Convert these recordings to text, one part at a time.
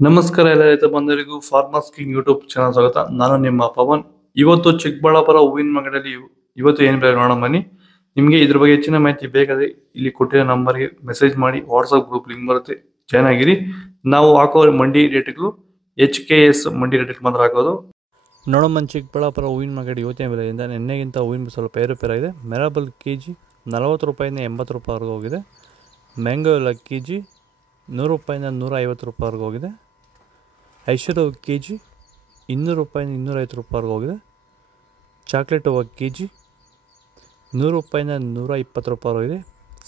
ನಮಸ್ಕಾರ ಎಲ್ಲ ರೈತ ಬಂಧುಗಳಿಗೂ ಫಾರ್ಮರ್ಸ್ ಕಿಂಗ್ ಯೂಟ್ಯೂಬ್ ಚಾನಲ್ ಸ್ವಾಗತ. ನಾನು ನಿಮ್ಮ ಪವನ್. ಇವತ್ತು ಚಿಕ್ಕಬಳ್ಳಾಪುರ ಹೂವಿನ ಮಾರ್ಕೆಟಲ್ಲಿ ಇವತ್ತು ಏನು ಬೆಲೆ ನೋಡೋಣ ಬನ್ನಿ. ನಿಮಗೆ ಇದ್ರ ಬಗ್ಗೆ ಹೆಚ್ಚಿನ ಮಾಹಿತಿ ಬೇಕಾದ್ರೆ ಇಲ್ಲಿ ಕೊಟ್ಟಿರೋ ನಂಬರ್ಗೆ ಮೆಸೇಜ್ ಮಾಡಿ, ವಾಟ್ಸ್ಆಪ್ ಗ್ರೂಪ್ ಲಿಂಕ್ ಬರುತ್ತೆ, ಜಾಯ್ನ್ ಆಗಿರಿ. ನಾವು ಹಾಕೋ ಮಂಡಿ ರೇಟ್ಗಳು HKS ಮಂಡಿ ರೇಟ್ ಮಾತ್ರ ಹಾಕೋದು. ನೋಡಮ್ಮ, ಚಿಕ್ಕಬಳ್ಳಾಪುರ ಹೂವಿನ ಮಾರ್ಕೆಟ್ ಇವತ್ತಿನ ಬೆಲೆಯಿಂದ ನಿನ್ನೆಗಿಂತ ಹೂವಿನ ಸ್ವಲ್ಪ ಏರುಪೇರಾಗಿದೆ. ಮೆರಾಬಲ್ ಕೆಜಿ 40 ರೂಪಾಯಿಂದ 80 ರೂಪಾಯಿವರೆಗೂ ಹೋಗಿದೆ. ಮ್ಯಾಂಗೋ ಎಲ್ಲ ಕೆಜಿ 100 ರೂಪಾಯಿಂದ 150 ರೂಪಾಯಿವರೆಗೂ ಹೋಗಿದೆ. ಐಶ್ವರ್ಯ ಕೆಜಿ 200 ರೂಪಾಯಿಂದ 250 ರೂಪಾಯಿವರೆಗೂ ಹೋಗಿದೆ. ಚಾಕ್ಲೇಟ್ ಹೂವು ಕೆಜಿ 100 ರೂಪಾಯಿಂದ 120 ರೂಪಾಯಿ ಹೋಗಿದೆ.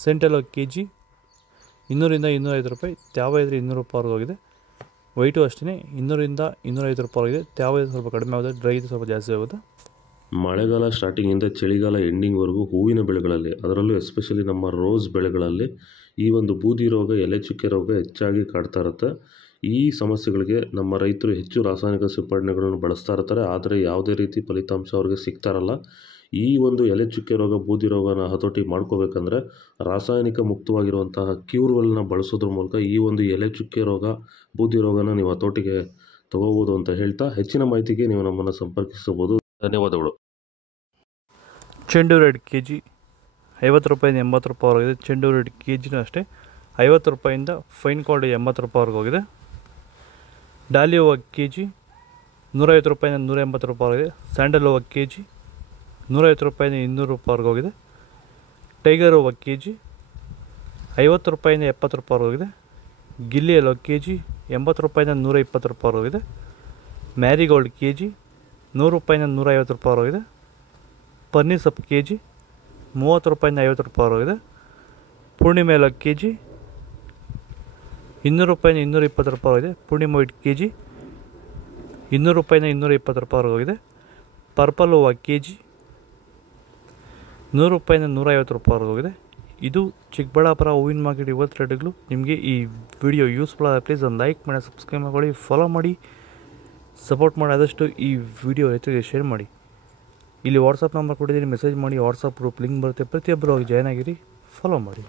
ಸೆಂಟೆಲ್ ಕೆಜಿ 200ರಿಂದ 205 ರೂಪಾಯಿ, ತ್ಯಾವ ಇದ್ರೆ 200 ರೂಪಾಯಿವರೆಗೂ ಹೋಗಿದೆ. ವೈಟು ಅಷ್ಟೇ 200ರಿಂದ 205 ರೂಪಾಯಿ ಹೋಗಿದೆ. ತ್ಯಾವ ಇದು ಸ್ವಲ್ಪ ಕಡಿಮೆ ಆಗುತ್ತೆ, ಡ್ರೈ ಇದು ಸ್ವಲ್ಪ ಜಾಸ್ತಿ ಆಗುತ್ತೆ. ಮಳೆಗಾಲ ಸ್ಟಾರ್ಟಿಂಗಿಂದ ಚಳಿಗಾಲ ಎಂಡಿಂಗ್ವರೆಗೂ ಹೂವಿನ ಬೆಳೆಗಳಲ್ಲಿ, ಅದರಲ್ಲೂ ಎಸ್ಪೆಷಲಿ ನಮ್ಮ ರೋಸ್ ಬೆಳೆಗಳಲ್ಲಿ ಈ ಒಂದು ಬೂದಿ ರೋಗ, ಎಲೆ ಚುಕ್ಕೆ ರೋಗ ಹೆಚ್ಚಾಗಿ ಕಾಡ್ತಾ ಇರುತ್ತೆ. ಈ ಸಮಸ್ಯೆಗಳಿಗೆ ನಮ್ಮ ರೈತರು ಹೆಚ್ಚು ರಾಸಾಯನಿಕ ಸಿಂಪಡಣೆಗಳನ್ನು ಬಳಸ್ತಾ ಇರ್ತಾರೆ, ಆದರೆ ಯಾವುದೇ ರೀತಿ ಫಲಿತಾಂಶ ಅವ್ರಿಗೆ ಸಿಗ್ತಾ ಇರಲ್ಲ. ಈ ಒಂದು ಎಲೆ ಚುಕ್ಕೆ ರೋಗ, ಬೂದಿ ರೋಗನ ಹತೋಟಿ ಮಾಡ್ಕೋಬೇಕಂದ್ರೆ ರಾಸಾಯನಿಕ ಮುಕ್ತವಾಗಿರುವಂತಹ ಕ್ಯೂರ್ವೆಲ್ನ ಬಳಸೋದ್ರ ಮೂಲಕ ಈ ಒಂದು ಎಲೆ ಚುಕ್ಕೆ ರೋಗ, ಬೂದಿ ರೋಗನ ನೀವು ಹತೋಟಿಗೆ ತಗೋಬೋದು ಅಂತ ಹೇಳ್ತಾ, ಹೆಚ್ಚಿನ ಮಾಹಿತಿಗೆ ನೀವು ನಮ್ಮನ್ನು ಸಂಪರ್ಕಿಸಬಹುದು. ಧನ್ಯವಾದಗಳು. ಚೆಂಡು ರೆಡ್ ಕೆಜಿ 50 ರೂಪಾಯಿಂದ 80 ರೂಪಾಯಿವರೆಗಿದೆ. ಚೆಂಡು ರೆಡ್ ಕೆಜಿನೂ ಅಷ್ಟೇ 50 ರೂಪಾಯಿಂದ ಫೈನ್ ಕ್ವಾಲಿಟಿ 80 ರೂಪಾಯಿವರೆಗೂ ಹೋಗಿದೆ. ಡಾಲಿ ಹೂವು ಕೆಜಿ 150 ರೂಪಾಯಿಂದ 180 ರೂಪಾಯಿವರೆಗಿದೆ. ಸ್ಯಾಂಡಲ್ ಹೂವು ಕೆಜಿ 150 ರೂಪಾಯಿಂದ 200 ರೂಪಾಯಿವರೆಗೂ ಹೋಗಿದೆ. ಟೈಗರ್ ಹೂವು ಕೆಜಿ 50 ರೂಪಾಯಿಂದ 70 ರೂಪಾಯಿವರೆಗೂ ಹೋಗಿದೆ. ಗಿಲ್ಲಿ ಎಲ್ಲೋ ಕೆಜಿ 80 ರೂಪಾಯಿಂದ 120 ರೂಪಾಯಿವರೆಗೂ ಹೋಗಿದೆ. ಮ್ಯಾರಿಗೋಲ್ಡ್ ಕೆಜಿ 100 ರೂಪಾಯಿಂದ 150 ರೂಪಾಯಿವರೆಗೂ ಹೋಗಿದೆ. ಪನ್ನೀರ್ ಸೊಪ್ಪು ಕೆಜಿ 30 ರೂಪಾಯಿಂದ 50 ರೂಪಾಯಿವರೆಗೂ ಇದೆ. ಪೂರ್ಣಿಮೆ ಎಲ್ಲ ಕೆಜಿ 200 ರೂಪಾಯಿಂದ 220 ರೂಪಾಯಿವರೆಗಿದೆ. ಪೂರ್ಣಿಮೆ ವೈಟ್ ಕೆಜಿ 200 ರೂಪಾಯಿಂದ 220 ರೂಪಾಯಿವರೆಗೂ ಇದೆ. ಪರ್ಪಲ್ ಹೂವು ಕೆಜಿ 100 ರೂಪಾಯಿಂದ 150 ರೂಪಾಯಿವರೆಗೂ ಇದೆ. ಇದು ಚಿಕ್ಕಬಳ್ಳಾಪುರ ಹೂವಿನ ಮಾರ್ಕೆಟ್ ಇವತ್ತು ರೇಟ್ಗಳು. ನಿಮಗೆ ಈ ವಿಡಿಯೋ ಯೂಸ್ಫುಲ್ ಆದರೆ ಪ್ಲೀಸ್ ಒಂದು ಲೈಕ್ ಮಾಡಿ, ಸಬ್ಸ್ಕ್ರೈಬ್ ಮಾಡಿ, ಫಾಲೋ ಮಾಡಿ, ಸಪೋರ್ಟ್ ಮಾಡಿ. ಆದಷ್ಟು ಈ ವಿಡಿಯೋ ರೈತರಿಗೆ ಶೇರ್ ಮಾಡಿ. ಇಲ್ಲಿ ವಾಟ್ಸಪ್ ನಂಬರ್ ಕೊಟ್ಟಿದ್ದೀನಿ, ಮೆಸೇಜ್ ಮಾಡಿ. ವಾಟ್ಸಪ್ ಗ್ರೂಪ್ ಲಿಂಕ್ ಬರುತ್ತೆ, ಪ್ರತಿಯೊಬ್ಬರು ಹೋಗಿ ಜಾಯ್ನ್ ಆಗಿರಿ, ಫಾಲೋ ಮಾಡಿ.